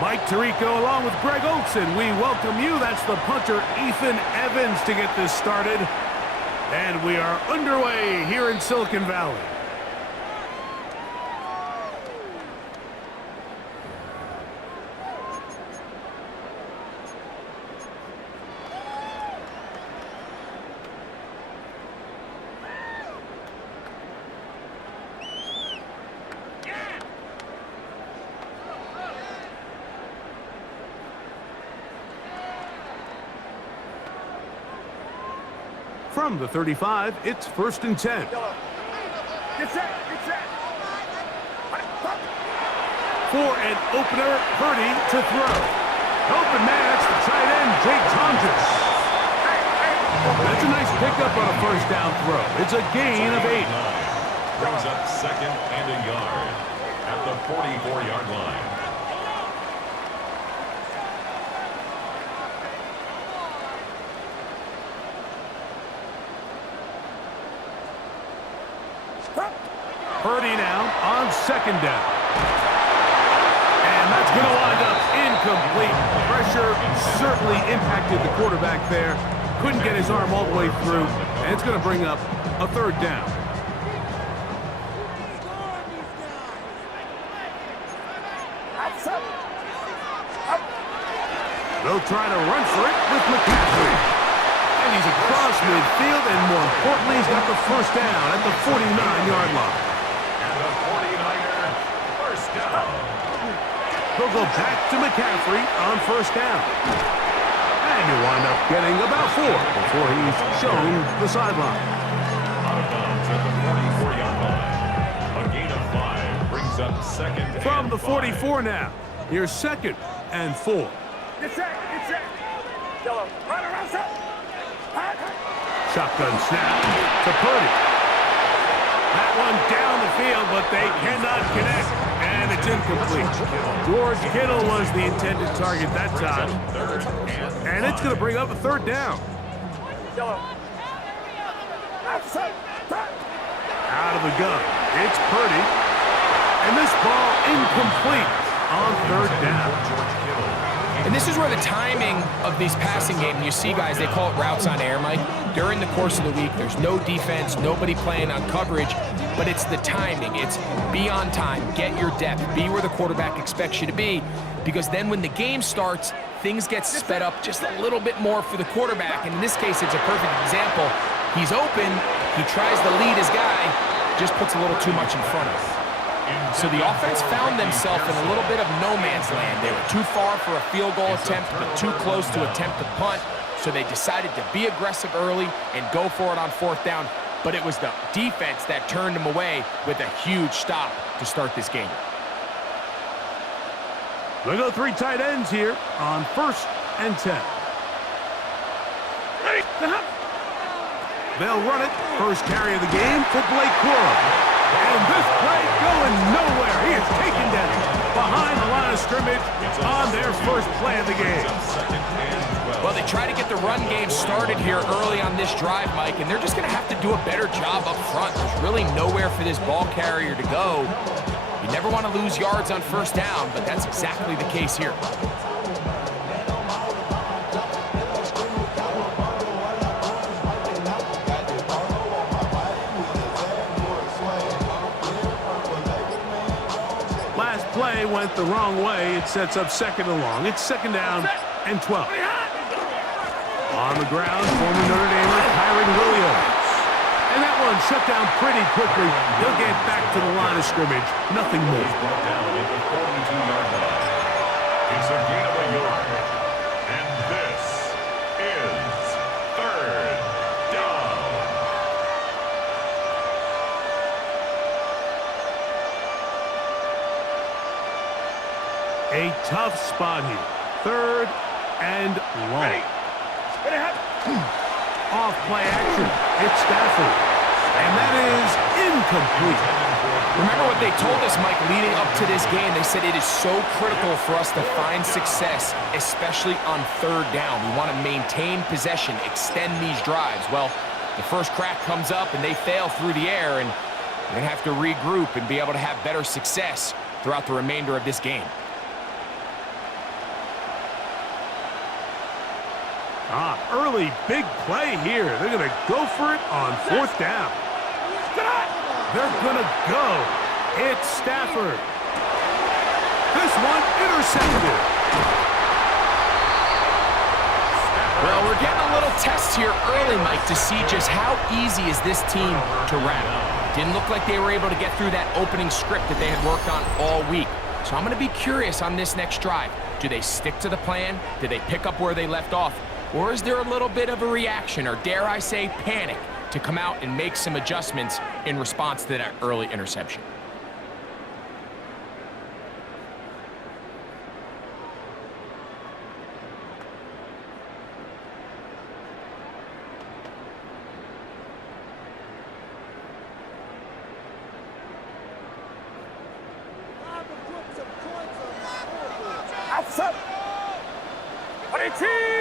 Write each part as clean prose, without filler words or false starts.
Mike Tirico along with Greg Olson. We welcome you. That's the punter, Ethan Evans, to get this started. And we are underway here in Silicon Valley. From the 35, it's 1st and 10. For an opener, Purdy to throw. Open man, that's the tight end, Jake Thompson. That's a nice pickup on a first down throw. It's a gain of 8. Brings up 2nd and a yard at the 44-yard line. Purdy now on 2nd down. And that's going to wind up incomplete. Pressure certainly impacted the quarterback there. Couldn't get his arm all the way through. And it's going to bring up a 3rd down. They'll try to run for it with McCaffrey. And he's across midfield, and more importantly, he's got the 1st down at the 49-yard line. They'll go back to McCaffrey on 1st down. And he'll wind up getting about 4 before he's shown the sideline. Out of bounds at the 44-yard line. A gain of 5 brings up 2nd From the 45. 44 now. Here's 2nd and 4. Shotgun snap to Purdy. That one down the field, but they cannot connect. And it's incomplete. George Kittle was the intended target that time. And it's going to bring up a 3rd down. Out of the gun. It's Purdy. And this ball incomplete on 3rd down. And this is where the timing of these passing games, you see guys, they call it routes on air, Mike. During the course of the week, there's no defense, nobody playing on coverage, but it's the timing. It's be on time, get your depth, be where the quarterback expects you to be, because then when the game starts, things get sped up just a little bit more for the quarterback. And in this case, it's a perfect example. He's open, he tries to lead his guy, just puts a little too much in front of him. So the offense found themselves in a little bit of no man's land. They were too far for a field goal attempt, but too close to attempt to punt. So they decided to be aggressive early and go for it on 4th down. But it was the defense that turned them away with a huge stop to start this game. They go 3 tight ends here on 1st and 10. They'll run it. First carry of the game for Blake Corum. And this play going nowhere. He is taken down behind the line of scrimmage on their first play of the game. Well, they try to get the run game started here early on this drive, Mike, and they're just going to have to do a better job up front. There's really nowhere for this ball carrier to go. You never want to lose yards on 1st down, but that's exactly the case here. Play went the wrong way. It sets up 2nd and long. It's 2nd down and 12. On the ground, former Notre Damer Kyren Williams. And that one shut down pretty quickly. He'll get back to the line of scrimmage. Nothing more. Brought down at the 42-yard line. It's a gain of a yard. And this is 3rd down. A tough spot here. 3rd and long. Off play action. It's Stafford. And that is incomplete. Remember what they told us, Mike, leading up to this game. They said it is so critical for us to find success, especially on 3rd down. We want to maintain possession, extend these drives. Well, the first crack comes up and they fail through the air, and they're going to have to regroup and be able to have better success throughout the remainder of this game. Early big play here. They're going to go for it on 4th down. They're going to go. It's Stafford. This one intercepted. Well, we're getting a little test here early, Mike, to see just how easy is this team to wrap. Didn't look like they were able to get through that opening script that they had worked on all week. So I'm going to be curious on this next drive. Do they stick to the plan? Do they pick up where they left off? Or is there a little bit of a reaction, or dare I say panic, to come out and make some adjustments in response to that early interception? Outside.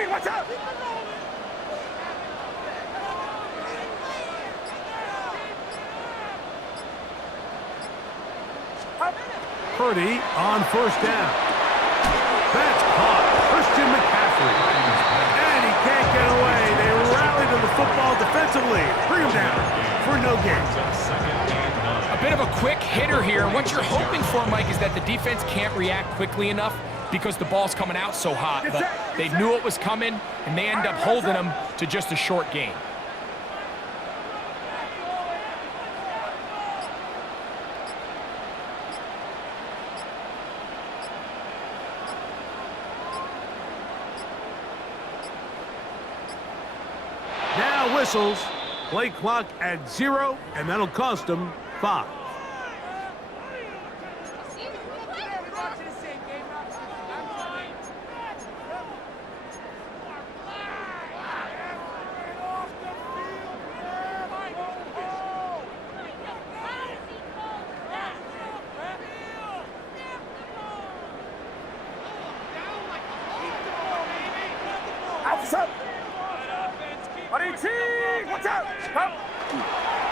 Watch out. Purdy on 1st down. That's caught. Christian McCaffrey. And he can't get away. They rally to the football defensively. Bring him down for no gain. A bit of a quick hitter here. And what you're hoping for, Mike, is that the defense can't react quickly enough because the ball's coming out so hot. But they knew it was coming, and they end up holding them to just a short gain. Now whistles. Play clock at 0, and that'll cost them 5.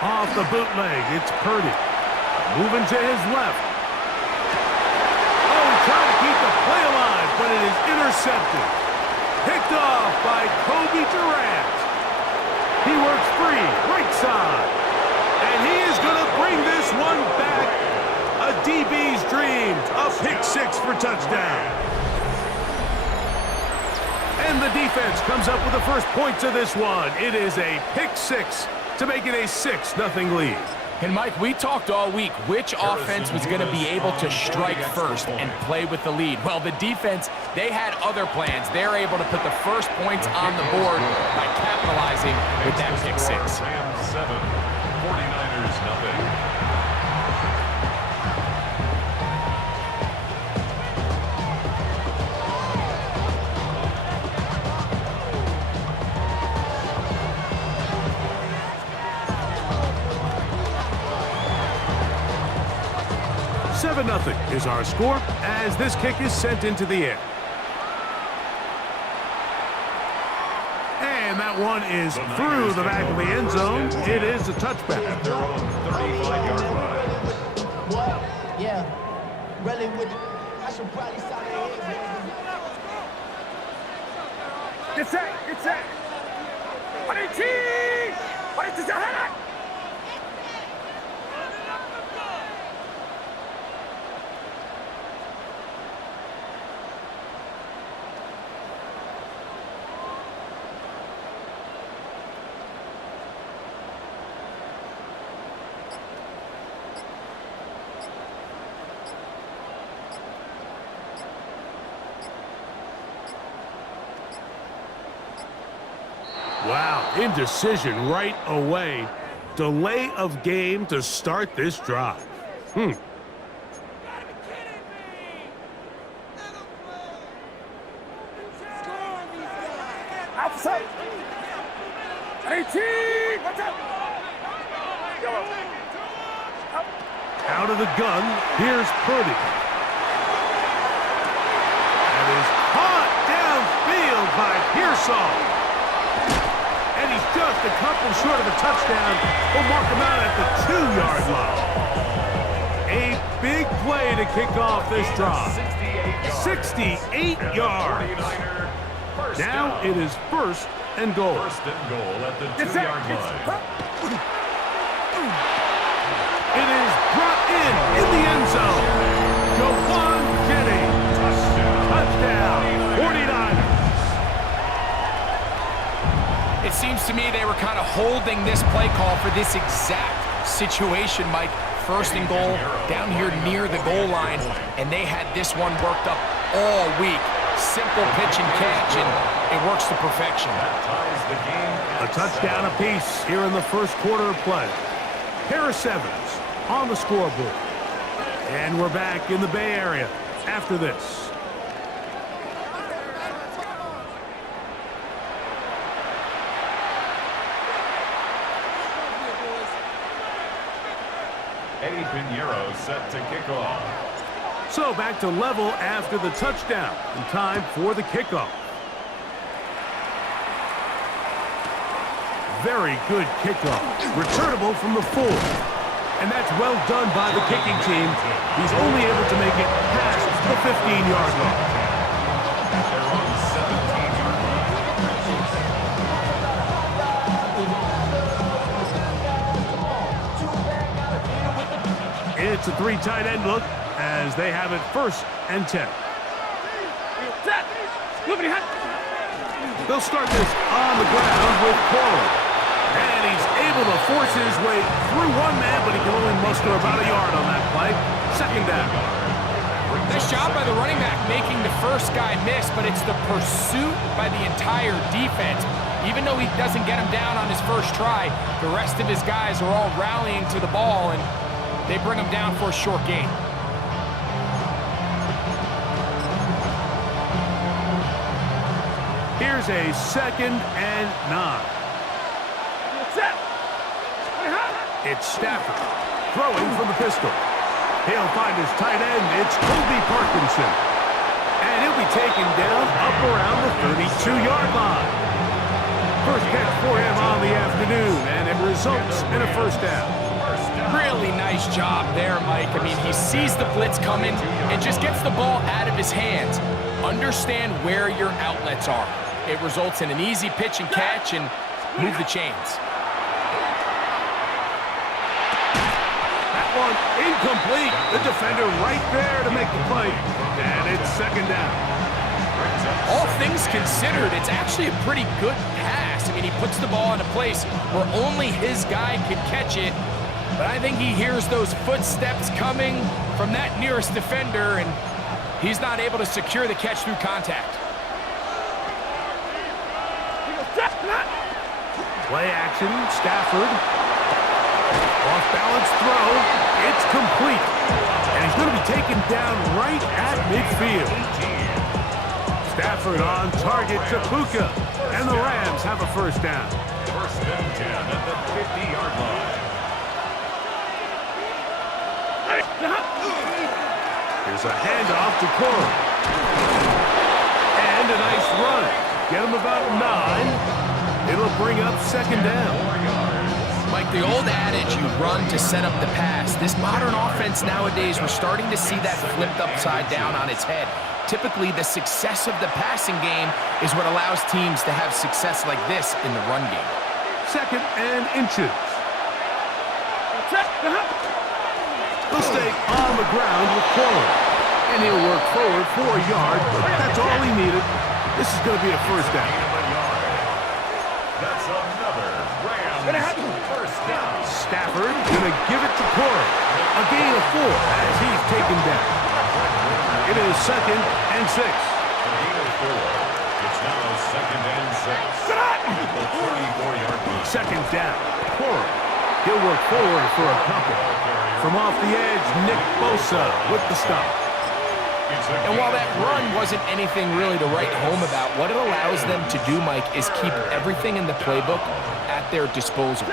Off the bootleg, it's Purdy. Moving to his left. Oh, trying to keep the play alive, but it is intercepted. Picked off by Kobe Durant. He works free, right side. And he is going to bring this one back. A DB's dream. A pick-6 for touchdown. And the defense comes up with the first points of this one. It is a pick-6 to make it a 6-0 lead. And Mike, we talked all week which offense was going to be able to strike first and play with the lead. Well, the defense, they had other plans. They're able to put the first points on the board by capitalizing with that pick-6. 49ers nothing. Nothing is our score as this kick is sent into the air. And that one is through the back of the end zone. It is a touchback. At their own 35-yard line. What? Yeah. Really with I should probably start Get set. Get set. What is he? What is the head? Wow, indecision right away. Delay of game to start this drive. Outside. 18. Watch out. Out of the gun. Here's Purdy. That is caught downfield by Pearsall. And he's just a couple short of a touchdown. We'll mark him out at the 2-yard line. A big play to kick off this drive. 68 yards. Now it is first and goal. First and goal at the 2-yard line. It is brought in the end zone. Jawan Jennings. Touchdown. 49ers. It seems to me they were kind of holding this play call for this exact situation, Mike. First and goal, down here near the goal line, and they had this one worked up all week. Simple pitch and catch, and it works to perfection. A touchdown apiece here in the first quarter of play. Harris Evans on the scoreboard. And we're back in the Bay Area after this. Eddie Pinheiro set to kick off. So back to level after the touchdown. And time for the kickoff. Very good kickoff. Returnable from the 4. And that's well done by the kicking team. He's only able to make it past the 15-yard line. They're on the 17-yard line. It's a 3 tight end look as they have it first and 10. They'll start this on the ground with Corey. And he's able to force his way through one man, but he can only muster about a yard on that play. Second down. Nice job by the running back making the first guy miss, but it's the pursuit by the entire defense. Even though he doesn't get him down on his first try, the rest of his guys are all rallying to the ball, and they bring him down for a short gain. Here's a 2nd and 9. It's Stafford throwing from the pistol. He'll find his tight end. It's Colby Parkinson. And he'll be taken down up around the 32-yard line. First catch for him on the afternoon, and it results in a first down. Really nice job there, Mike. I mean, he sees the blitz coming and just gets the ball out of his hands. Understand where your outlets are. It results in an easy pitch and catch and move the chains. That one incomplete. The defender right there to make the play. And it's second down. All things considered, it's actually a pretty good pass. I mean, he puts the ball in a place where only his guy can catch it. But I think he hears those footsteps coming from that nearest defender, and he's not able to secure the catch through contact. Play action, Stafford. Off-balance throw. It's complete. And he's going to be taken down right at midfield. Stafford on target to Puka. And the Rams have a first down. First and 10 at the 50-yard line. Here's a handoff to Corey. And a nice run. Get him about 9. It'll bring up second down. Like the old adage, you run to set up the pass. This modern offense nowadays, we're starting to see that flipped upside down on its head. Typically, the success of the passing game is what allows teams to have success like this in the run game. Second and inches. He'll stay on the ground with Corey. And he'll work forward for a yard, but that's all he needed. This is going to be a first down. That's another Rams first down. Stafford going to give it to Corey. A gain of 4 as he's taken down. It is second and 6. A gain of 4. It's now second and 6. The 34-yard line. Second down. Corey. He'll work forward for a couple. From off the edge, Nick Bosa with the stop. And while that run wasn't anything really to write home about, what it allows them to do, Mike, is keep everything in the playbook at their disposal.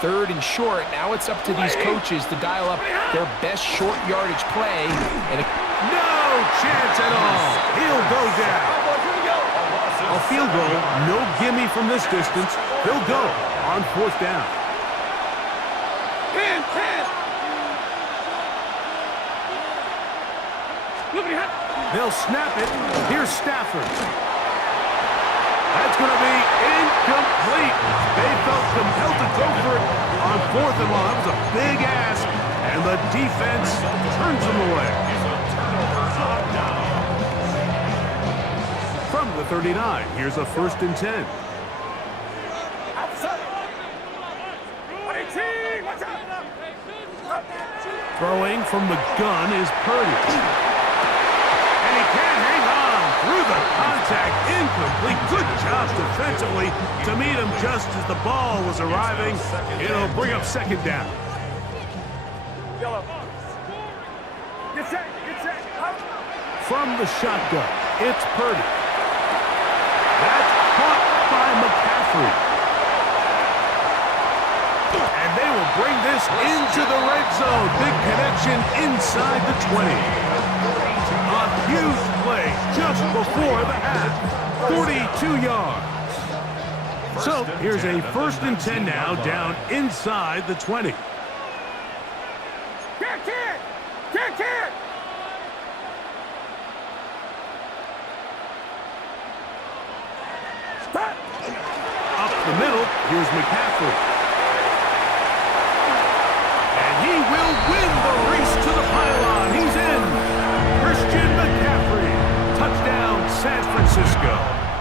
Third and short, now it's up to these coaches to dial up their best short yardage play. And no chance at all. He'll go down. A field goal, no gimme from this distance. They'll go on fourth down. They'll snap it. Here's Stafford. That's going to be incomplete. They felt compelled to go for it on 4th and long. That was a big ask, and the defense turns them away. From the 39, here's a 1st and 10. Throwing from the gun is Purdy. And he can't hang on through the contact. Incomplete. Good job defensively to meet him just as the ball was arriving. It'll bring up 2nd down. From the shotgun, it's Purdy. That's caught by McCaffrey. And they will bring this into the red zone. Big connection inside the 20. A huge play just before the half. 42 yards. So here's a 1st and 10 now, down inside the 20. Up the middle, here's McCaffrey. He will win the race to the pylon. He's in. Christian McCaffrey. Touchdown, San Francisco.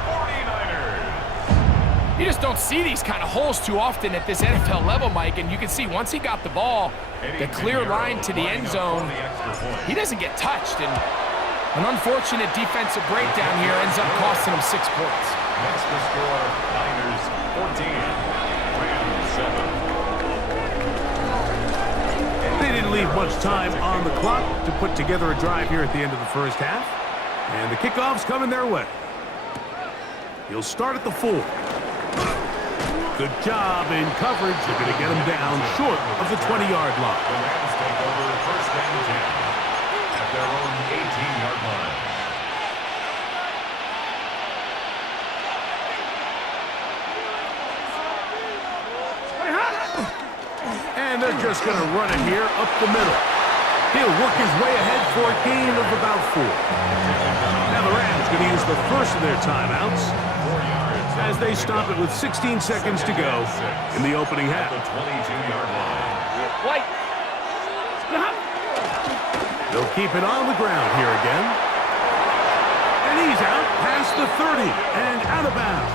49ers. You just don't see these kind of holes too often at this NFL level, Mike, and you can see once he got the ball, the clear line to the end zone, he doesn't get touched, and an unfortunate defensive breakdown here ends up costing him 6 points. Next to score, Niners 14, Rams 7. They didn't leave much time on the clock to put together a drive here at the end of the 1st half. And the kickoff's coming their way. He'll start at the 4. Good job in coverage. They're going to get him down short of the 20-yard line. The Rams take over 1st and 10 at their own 18-yard line. And they're just going to run it here up the middle. He'll work his way ahead for a gain of about 4. Now the Rams going to use the first of their timeouts as they stop it with 16 seconds to go in the opening half. The 22-yard line. They'll keep it on the ground here again. And he's out past the 30 and out of bounds.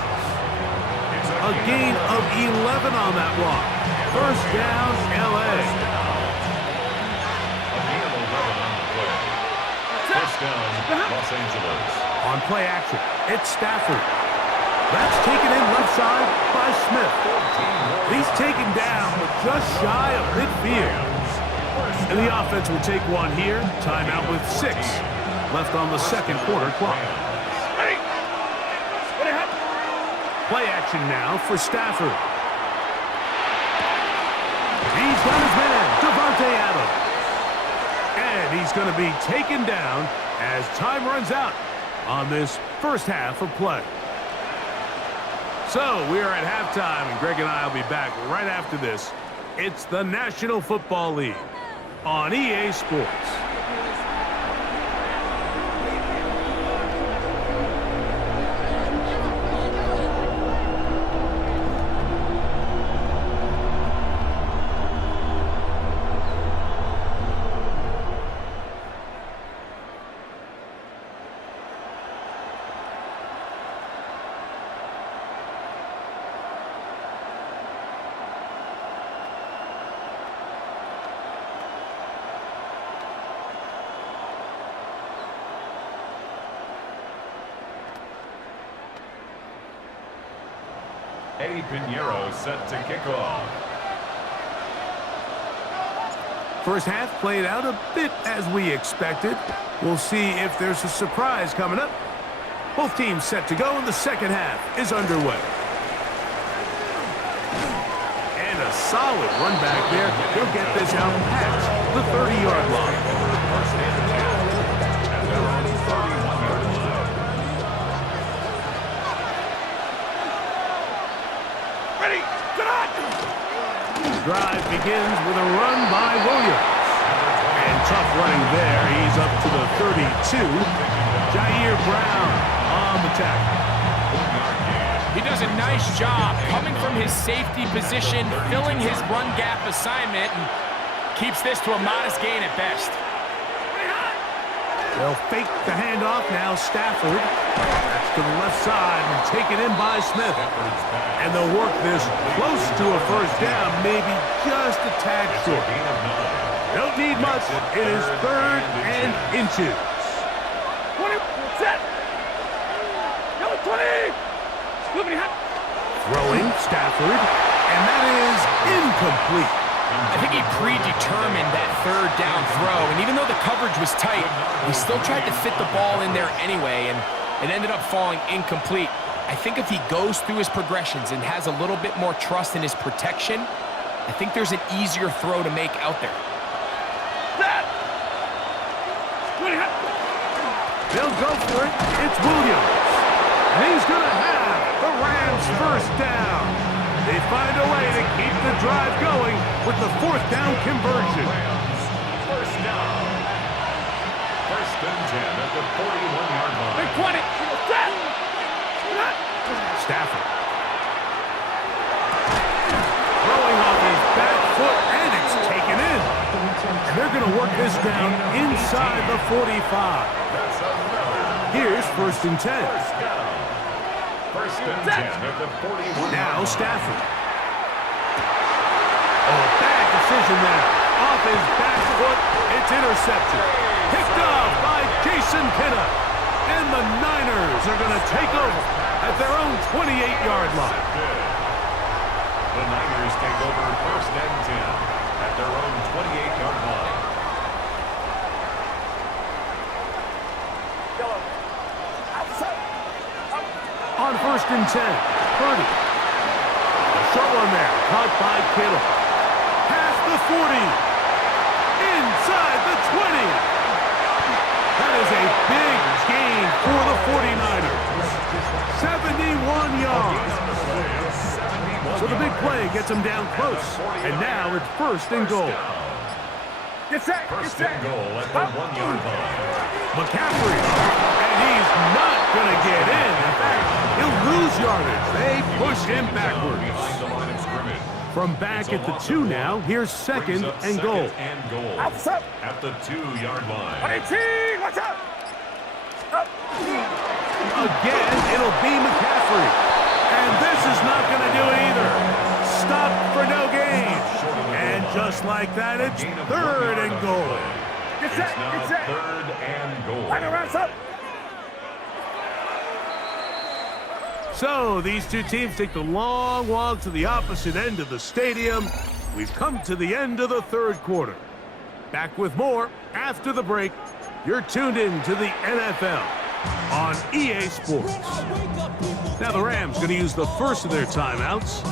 A gain of 11 on that walk. 1st down, L.A. A gain of 11 on the play. 1st down, Los Angeles. On play action, it's Stafford. That's taken in left side by Smith. He's taken down just shy of midfield. And the offense will take one here. Timeout with 6 left on the 2nd quarter clock. Play action now for Stafford. He's got his man, Devontae Adams. And he's going to be taken down as time runs out on this 1st half of play. So we are at halftime, and Greg and I will be back right after this. It's the National Football League on EA Sports. Eddie Pinheiro set to kick off. 1st half played out a bit as we expected. We'll see if there's a surprise coming up. Both teams set to go, and the 2nd half is underway. And a solid run back there. He'll get this out past the 30-yard line. 1st and 10 at their own 31-yard line. Drive begins with a run by Williams. And tough running there. He's up to the 32. Jair Brown on the tackle. He does a nice job coming from his safety position, filling his run gap assignment, and keeps this to a modest gain at best. They'll fake the handoff now. Stafford. That's to the left side and taken in by Smith. And they'll work this close to a first down, maybe just a tad short. Don't need much. It is 3rd and inches. 20, set. Go 20. Throwing Stafford, and that is incomplete. I think he predetermined that 3rd down throw, and even though the coverage was tight, he still tried to fit the ball in there anyway, and it ended up falling incomplete. I think if he goes through his progressions and has a little bit more trust in his protection, I think there's an easier throw to make out there. They'll go for it. It's Williams. And he's going to have the Rams first down. They find a way to keep the drive going with the 4th down conversion. Rams, first down. 1st and 10 at the 41-yard line. 20. Set. Stafford. Throwing off his back foot, and it's taken in. And they're going to work this down inside the 45. Here's 1st and 10. 1st and 10 at the 41. Now Stafford. Oh, bad decision there. Off his back foot, it's intercepted. Picked off by Jason Pinnock. And the Niners are going to take over at their own 28-yard line. The Niners take over 1st and 10 at their own 28-yard line. On 1st and 10, Purdy. A short one there, caught by Kittle. Past the 40. Inside the 20. That is a big gain for the 49ers. 71 yards. So the big play gets them down close. And now it's 1st and goal. Get set. First and goal at the 1-yard line. McCaffrey. And he's not going to get in. In fact, he'll lose yardage. They push him backwards. Behind the line of scrimmage. From back at the 2 now, here's 2nd and goal. And goal Outside. at the 2-yard line. 18. Watch out. Again, it'll be McCaffrey. And this is not going to do it either. Stop for no gain. And just like that, it's 3rd and goal. Get It's set. now Get set. 3rd and goal. Line around, up. So these two teams take the long walk to the opposite end of the stadium. We've come to the end of the 3rd quarter. Back with more after the break. You're tuned in to the NFL on EA Sports. Now the Rams going to use the first of their timeouts.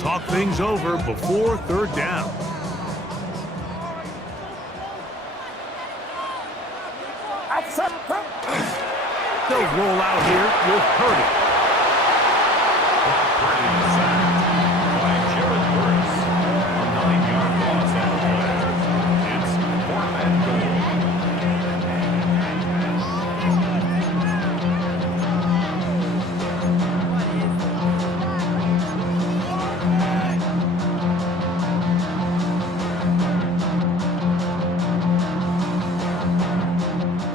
Talk things over before 3rd down. Outside. They'll roll out here with Purdy. By Jared Burris. A 9-yard loss on the play. It's 4th and goal.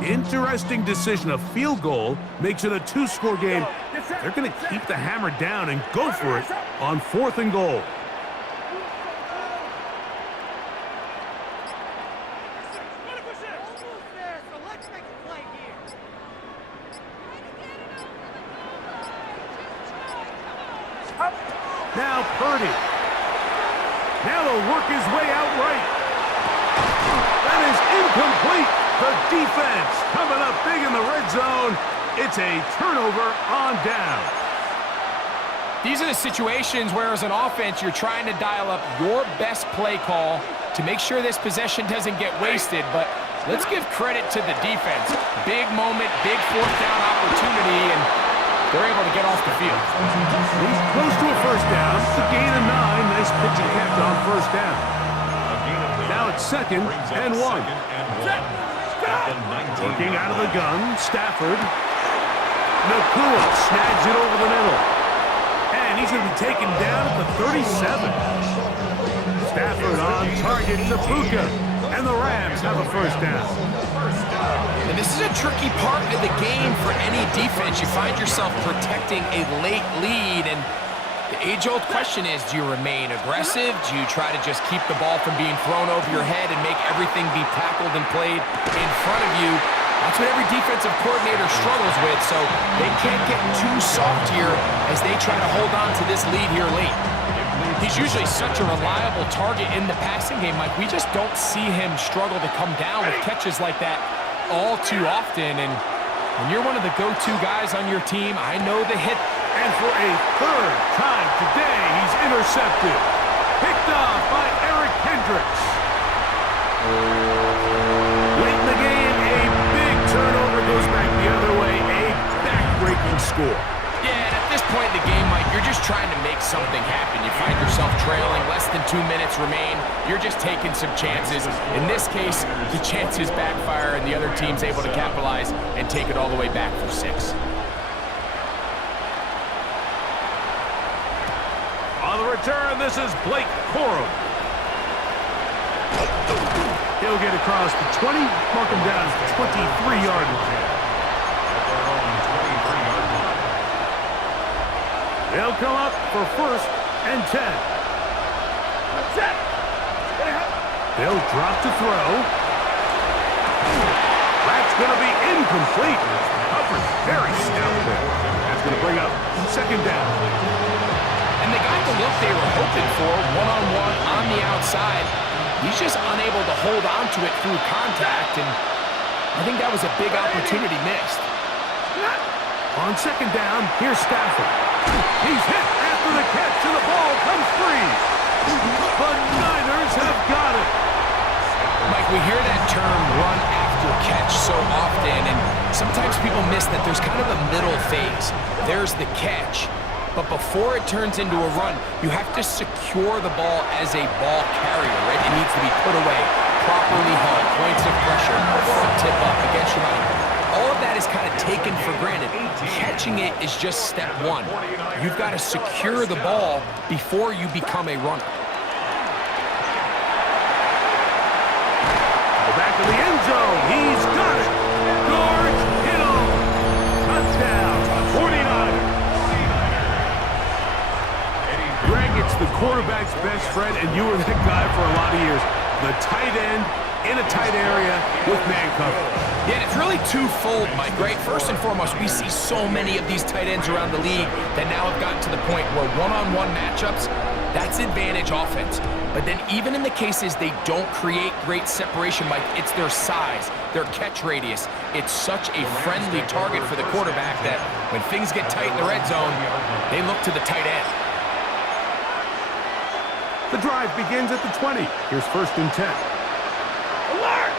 Interesting decision. A field goal makes it a 2-score game. They're going to keep the hammer down and go for it on 4th and goal. Now Purdy. Now he'll work his way out right. That is incomplete. The defense coming up big in the red zone. It's a turnover on down. These are the situations where, as an offense, you're trying to dial up your best play call to make sure this possession doesn't get wasted. But let's give credit to the defense. Big moment, big 4th down opportunity, and they're able to get off the field. He's close to a first down. It's a gain of 9. Nice pitch and catch on first down. Now it's 2nd and 1. Working out of the gun, Stafford. Nakua snags it over the middle. and he's going to be taken down at the 37. Stafford on target to Puka, and the Rams have a first down. And this is a tricky part of the game for any defense. You find yourself protecting a late lead, and the age-old question is, do you remain aggressive? Do you try to just keep the ball from being thrown over your head and make everything be tackled and played in front of you? That's what every defensive coordinator struggles with, so they can't get too soft here as they try to hold on to this lead here late. He's usually such a reliable target in the passing game. Like, we just don't see him struggle to come down with catches like that all too often. And when you're one of the go-to guys on your team, I know the hit. And for a third time today, he's intercepted. Picked off by Eric Hendricks. Late in the game, a big turnover goes back the other way. A back-breaking score. Yeah, and at this point in the game, Mike, you're just trying to make something happen. You find yourself trailing, less than 2 minutes remain. You're just taking some chances. In this case, the chances backfire, and the other team's able to capitalize and take it all the way back for 6. On the return, this is Blake Corum. He'll get across the 20, mark him down to 23-yard line. They'll come up for first and 10. That's it. They'll drop to throw. That's going to be incomplete. Coverage very stout there. That's going to bring up second down. And they got the look they were hoping for, one-on-one on the outside. He's just unable to hold on to it through contact, and I think that was a big opportunity missed. On second down, here's Stafford. He's hit after the catch, and the ball comes free. The Niners have got it. Mike, we hear that term run after catch so often, and sometimes people miss that there's kind of a middle phase. There's the catch, but before it turns into a run, you have to secure the ball as a ball carrier, right? It needs to be put away, properly held, points of pressure, front tip up against your body. All of that is kind of taken for granted. Catching it is just step one. You've got to secure the ball before you become a runner. The back of the end zone. He's got it. George Kittle. Touchdown. 49ers. Greg, it's the quarterback's best friend, and you were that guy for a lot of years. The tight end in a tight area with man cover. Yeah, and it's really twofold, Mike, right? First and foremost, we see so many of these tight ends around the league that now have gotten to the point where one-on-one matchups, that's advantage offense. But then even in the cases they don't create great separation, Mike, it's their size, their catch radius. It's such a friendly target for the quarterback that when things get tight in the red zone, they look to the tight end. The drive begins at the 20. Here's first and 10. Alert!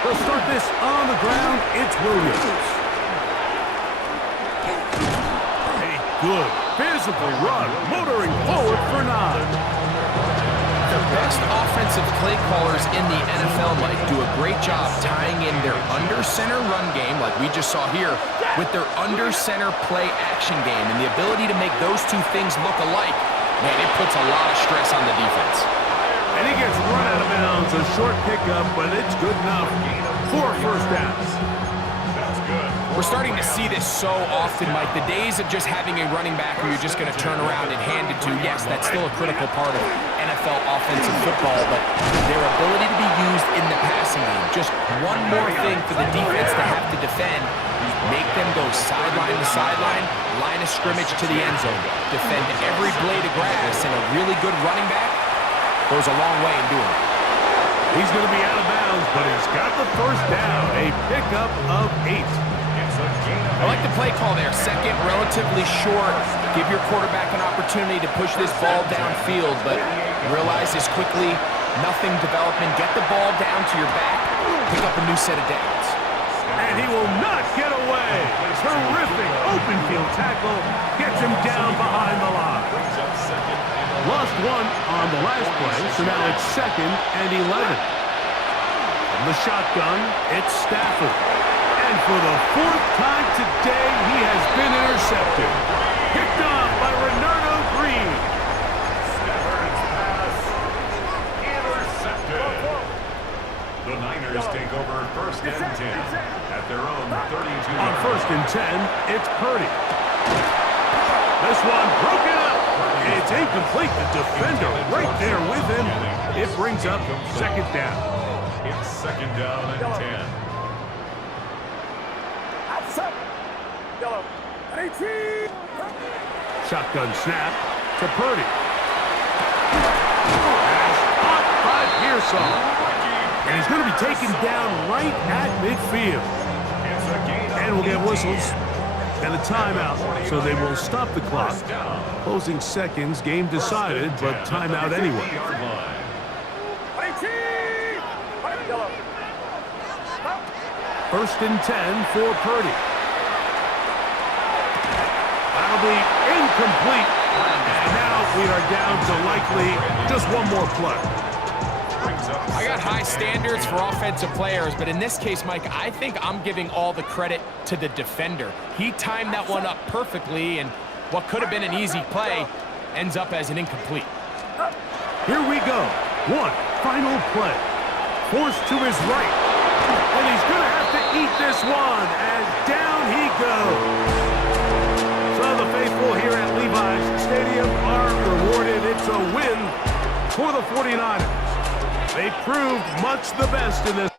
They'll start this on the ground. It's Williams. A good physical run, motoring forward for 9. The best offensive play callers in the NFL, Mike, do a great job tying in their under-center run game, like we just saw here, with their under-center play action game. And the ability to make those two things look alike, man, it puts a lot of stress on the defense. And he gets run out of bounds. A short pickup, but it's good enough for first down. That's good. We're starting to see this so often, Mike. The days of just having a running back who you're just going to turn around and hand it to, yes, that's still a critical part of NFL offensive football, but their ability to be used in the passing game, just one more thing for the defense to have to defend, make them go sideline to sideline, line of scrimmage to the end zone, defend every blade of grass, and a really good running back goes a long way in doing it. He's going to be out of bounds, but he's got the first down. A pickup of 8. I like the play call there. Second, relatively short. Give your quarterback an opportunity to push this ball downfield, but realize this quickly, nothing development. Get the ball down to your back, pick up a new set of downs. And he will not get away. Terrific open field tackle. Gets him down behind the line. Lost one on the last play, so now it's second and 11. From the shotgun, it's Stafford. And for the fourth time today, he has been intercepted. Picked off by Renardo Green. Stafford's pass intercepted. The Niners take over first and 10 at their own 32. On first and 10, it's Purdy. This one broken up. It's incomplete. The defender right there with him. It brings up second down. It's second down and 10. Shotgun snap to Purdy. Pass caught by Pearsall. And he's going to be taken down right at midfield. And we'll get whistles and a timeout, so they will stop the clock. Closing seconds, game decided, but timeout anyway. First and 10 for Purdy. That'll be incomplete. And now we are down to likely just one more play. I got high standards for offensive players, but in this case, Mike, I think I'm giving all the credit to the defender. He timed that one up perfectly, and what could have been an easy play ends up as an incomplete. Here we go. One final play. Forced to his right. And he's going to have to eat this one as down he goes. So the faithful here at Levi's Stadium are rewarded. It's a win for the 49ers. They proved much the best in this